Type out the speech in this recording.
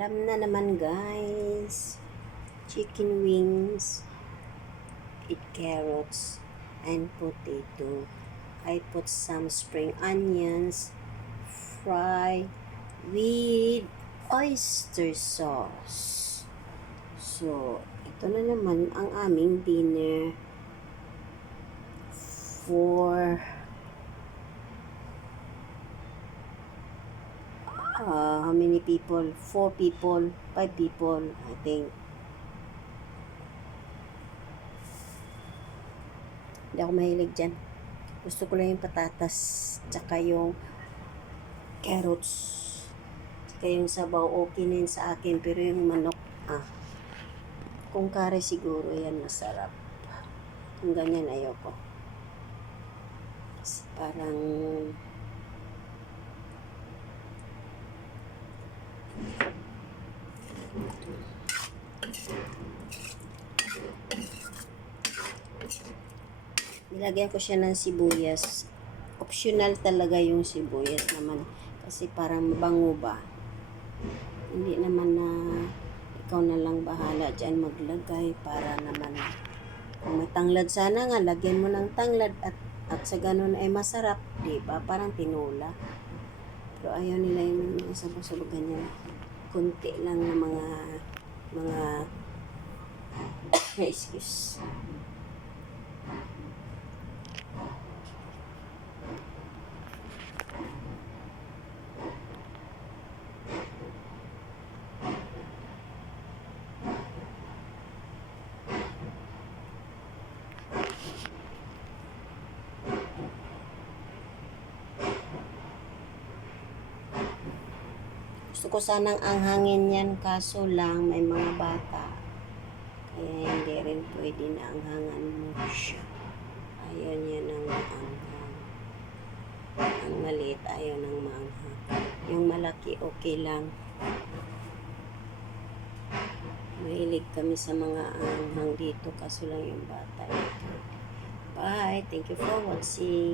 Ulam na naman guys. Chicken wings, eat carrots, and potato. I put some spring onions, fry with oyster sauce. So, ito na naman ang aming dinner for how many people? 4 people, 5 people, I think. Hindi ako mahilig dyan. Gusto ko lang yung patatas, tsaka yung carrots, tsaka yung sabaw, okay na yun sa akin. Pero yung manok, kung kare siguro, yan masarap. Kung ganyan, ayoko. Kasi parang nilagyan ko siya ng sibuyas. Optional talaga yung sibuyas naman. Kasi parang mabango ba. Hindi naman na ikaw na lang bahala dyan maglagay para naman kung may tanglad sana nga, lagyan mo ng tanglad at sa ganun ay masarap. Diba? Parang tinola. Pero ayaw nila yung sabog-sabog ganyan. Kunti lang na mga excuse. Gusto ko sanang anghangin yan, kaso lang may mga bata. Kaya hindi rin pwede na anghangan mo siya. Ayaw niya ng maanghang. Ang maliit ayaw ng maanghang. Yung malaki okay lang. Mahilig kami sa mga anghang dito, kaso lang yung bata. Bye! Thank you for watching.